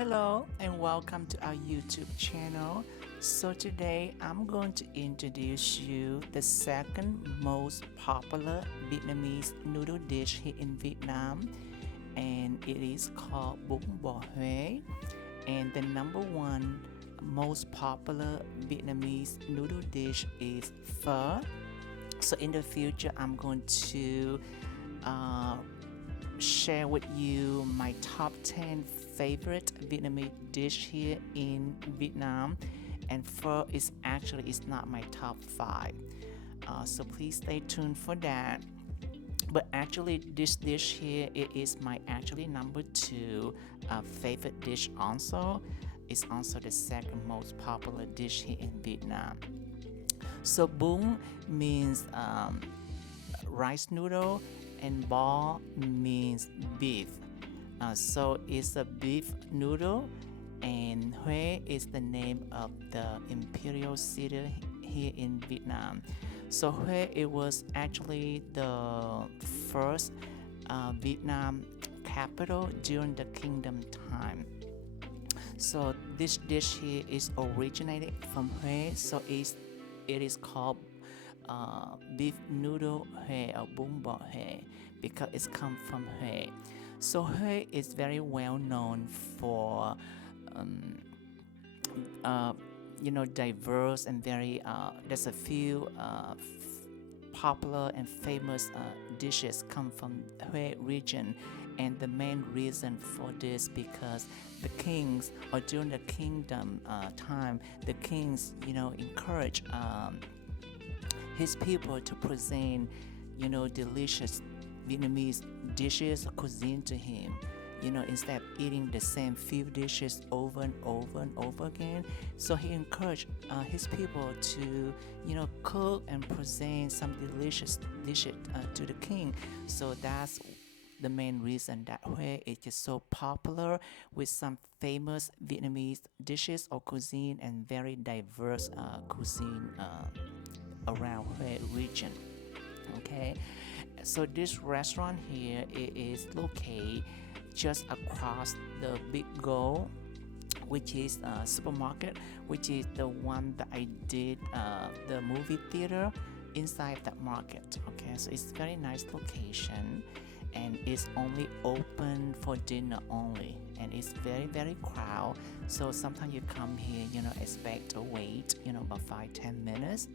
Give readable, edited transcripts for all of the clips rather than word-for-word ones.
Hello and welcome to our YouTube channel. So today I'm going to introduce you the second most popular Vietnamese noodle dish here in Vietnam, and it is called Bun Bo Hue. And the number one most popular Vietnamese noodle dish is pho. So in the future I'm going to uh, share with you my top 10 favorite Vietnamese dish here in Vietnam, and pho is not my top 5, so please stay tuned for that. But actually this dish here, it is my actually number 2 favorite dish. Also it's also the second most popular dish here in Vietnam. So bun means rice noodle, and bo means beef. So it's a beef noodle, and Hue is the name of the imperial city here in Vietnam. So Hue, it was actually the first Vietnam capital during the kingdom time. So this dish here is originated from Hue, so it is called beef noodle Hue or Bun Bo Hue because it's come from Hue. So Hue is very well known for um, diverse and very there's a few popular and famous dishes come from Hue region, and the main reason for this because the kings, or during the kingdom time, the kings encourage his people to present delicious Vietnamese dishes or cuisine to him, instead of eating the same few dishes over and over and over again. So he encouraged his people to cook and present some delicious dishes to the king. So that's the main reason that Hue is just so popular, with some famous Vietnamese dishes or cuisine and very diverse cuisine around Hue region. Okay, so this restaurant here, it is located just across the Big Go, which is a supermarket, which is the one that I did the movie theater inside that market. Okay, so it's very nice location, and it's only open for dinner only, and it's very crowded. So sometimes you come here, expect to wait about 5-10 minutes.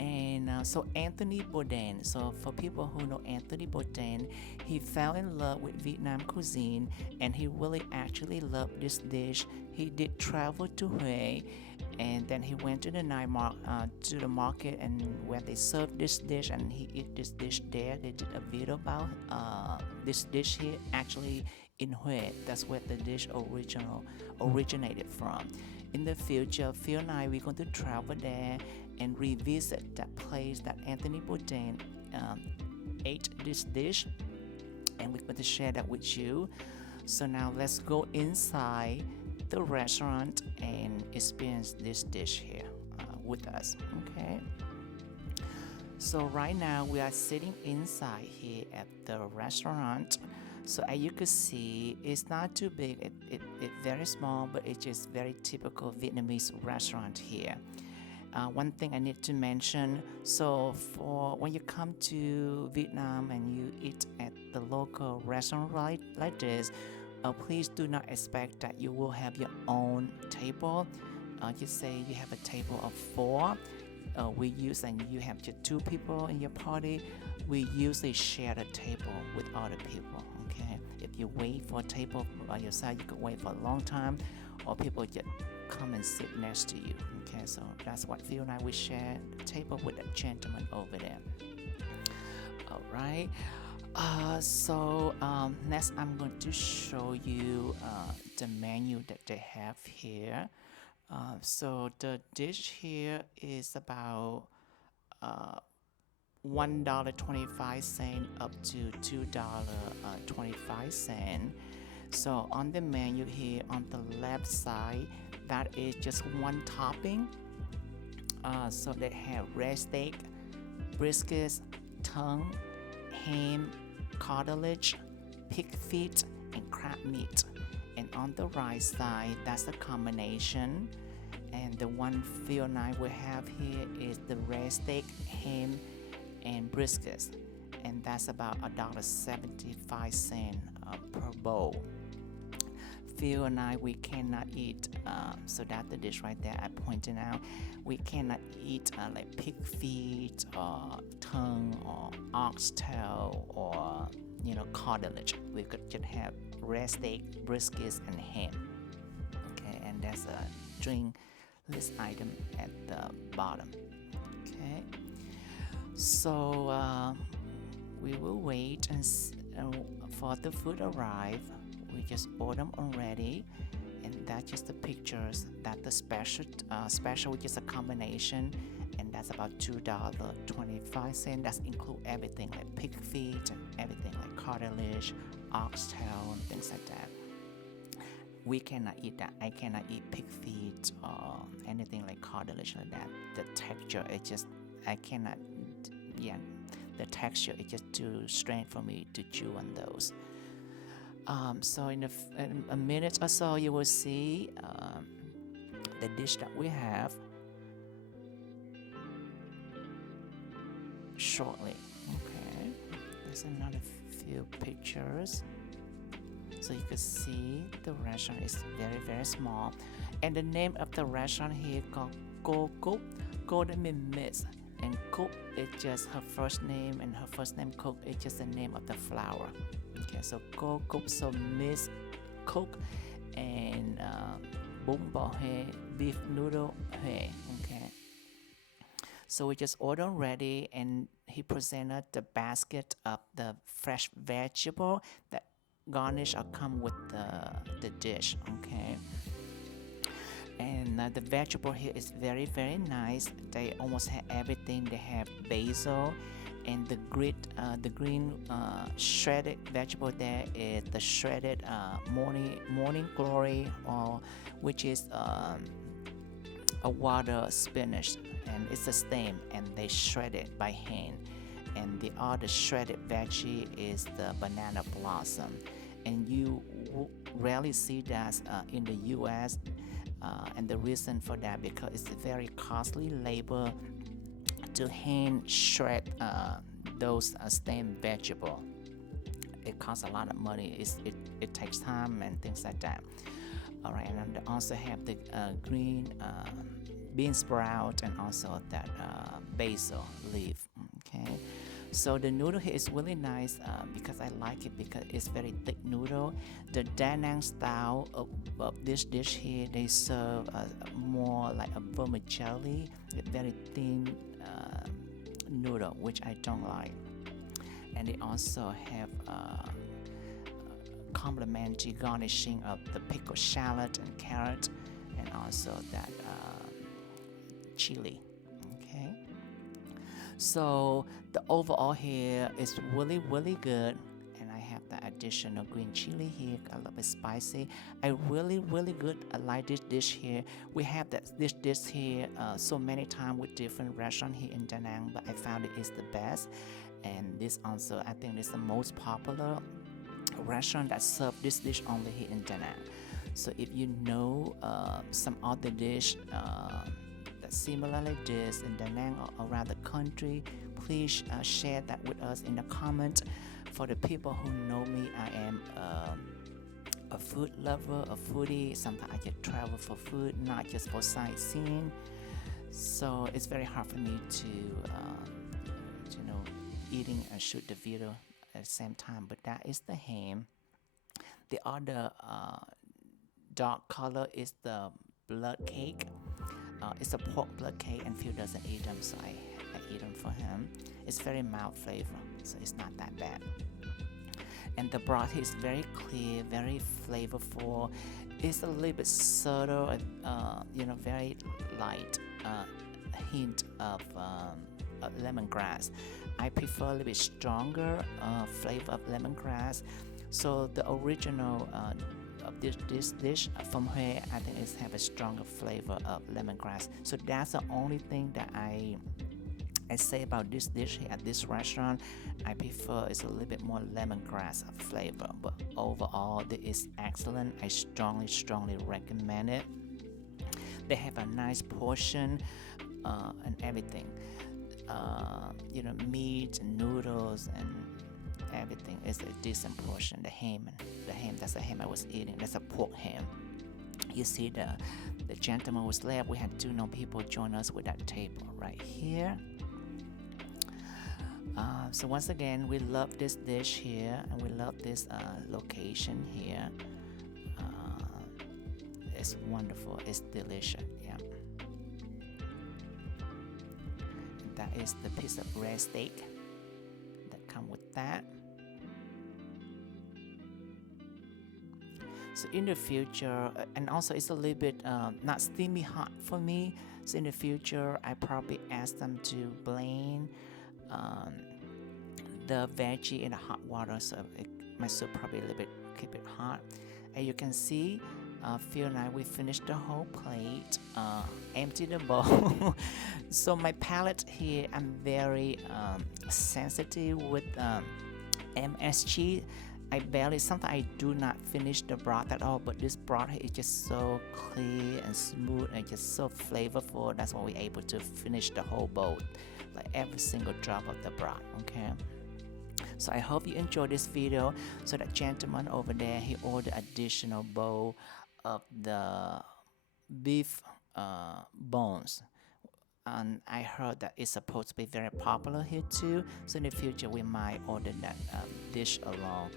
And so Anthony Bourdain, so for people who know Anthony Bourdain, he fell in love with Vietnam cuisine, and he really actually loved this dish. He did travel to Hue, and then he went to the to the market, and where they served this dish, and he ate this dish there. They did a video about this dish here actually in Hue. That's where the dish originated from. In the future, Phil and I, we're going to travel there and revisit that place that Anthony Bourdain ate this dish, and we're going to share that with you. So now let's go inside the restaurant and experience this dish here with us. Okay, so right now we are sitting inside here at the restaurant. So as you can see, it's not too big, it's very small, but it's just very typical Vietnamese restaurant here. One thing I need to mention, so for when you come to Vietnam and you eat at the local restaurant like this, please do not expect that you will have your own table. Just say you have a table of 4. And you have just 2 people in your party. We usually share the table with other people. Okay, if you wait for a table by your side, you could wait for a long time, or people just come and sit next to you. Okay, so that's what Phil and I, we share the table with a gentleman over there. All right. Next I'm going to show you the menu that they have here. So the dish here is about $1.25 up to $2.25. So on the menu here on the left side, that is just one topping. So they have red steak, briskets, tongue, ham, cartilage, pig feet, and crab meat. And on the right side, that's the combination. And the one field knife we have here is the red steak, ham, and briskets, and that's about $1.75 per bowl. Field knife we cannot eat, so that's the dish right there I pointed out. We cannot eat like pig feet or tongue or oxtail or cartilage. We could just have red steak, briskets, and ham. Okay, and there's a drink list item at the bottom. Okay, so we will wait and for the food arrive. We just order them already, and that's just the pictures. That the special which is a combination, and that's about $2.25. That's include everything like pig feet and everything like cartilage, oxtail, and things like that. We cannot eat that. I cannot eat pig feet or anything like cartilage like that. The texture, it just I cannot. Yeah, the texture is just too strange for me to chew on those. So in a minute or so, you will see the dish that we have shortly. Okay, there's another few pictures, so you can see the restaurant is very very small, and the name of the restaurant here called Go Cook. Go that means miss, and Cook is just her first name, and her first name Cook is just the name of the flower. Okay, so Go Cook, so Miss Cook, and Bun Bo Hue, beef noodle Hue. Okay, so we just ordered ready, and he presented the basket of the fresh vegetable that garnish or come with the dish. Okay, and the vegetable here is very very nice. They almost have everything. They have basil, and the green shredded vegetable there is the shredded morning glory, or which is a water spinach, and it's the stem, and they shred it by hand. And the other shredded veggie is the banana blossom, and you rarely see that in the U.S. And the reason for that, because it's a very costly labor to hand shred those stem vegetable. It costs a lot of money. It takes time and things like that. All right, and I also have the green bean sprout, and also that basil leaf. Okay, so the noodle here is really nice because I like it because it's very thick noodle. The Da Nang style of this dish here, they serve more like a vermicelli, with very thin noodle, which I don't like. And they also have complimentary garnishing of the pickled shallot and carrot, and also that chili. Okay, so the overall here is really really good, and I have the additional green chili here, a little bit spicy. I really really good. I like this dish here. We have this dish here so many times with different restaurants here in Da Nang, but I found it is the best. And this also, I think, is the most popular restaurant that serve this dish only here in Da Nang. So if you know some other dish that similar like this in Da Nang or around the country, please share that with us in the comment. For the people who know me, I am a food lover, a foodie. Sometimes I just travel for food, not just for sightseeing. So it's very hard for me to eating and shoot the video at the same time. But that is the ham. The other dark color is the blood cake. It's a pork blood cake, and Phil doesn't eat them, so I eat them for him. It's very mild flavor, so it's not that bad. And the broth is very clear, very flavorful. It's a little bit subtle, very light hint of lemongrass. I prefer a little bit stronger flavor of lemongrass. So the original of this dish from Hue, I think it have a stronger flavor of lemongrass. So that's the only thing that I I say about this dish here at this restaurant, I prefer it's a little bit more lemongrass flavor, but overall it is excellent. I strongly recommend it. They have a nice portion and everything. Meat and noodles and everything is a decent portion. The ham, that's the ham I was eating. That's a pork ham. You see the gentleman was left. We had 2 no people join us with that table right here. So once again, we love this dish here, and we love this location here. It's wonderful. It's delicious. Yeah. And that is the piece of red steak that come with that. So in the future, and also it's a little bit not steamy hot for me. So in the future, I probably ask them to blend the veggie in the hot water, so my soup probably a little bit keep it hot. And you can see, Phil and I, we finished the whole plate, empty the bowl. So my palate here, I'm very sensitive with MSG. Sometimes I do not finish the broth at all, but this broth is just so clear and smooth and just so flavorful. That's why we're able to finish the whole bowl, like every single drop of the broth, okay? So I hope you enjoyed this video. So that gentleman over there, he ordered additional bowl of the beef bones. And I heard that it's supposed to be very popular here too. So in the future, we might order that dish along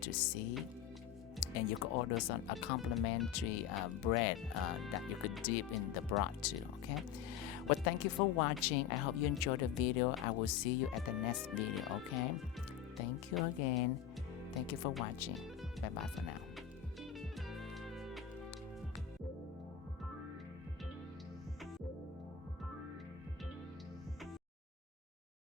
to see. And you could order a complimentary bread that you could dip in the broth too, okay? Well, thank you for watching. I hope you enjoyed the video. I will see you at the next video, okay? Thank you again. Thank you for watching. Bye-bye for now.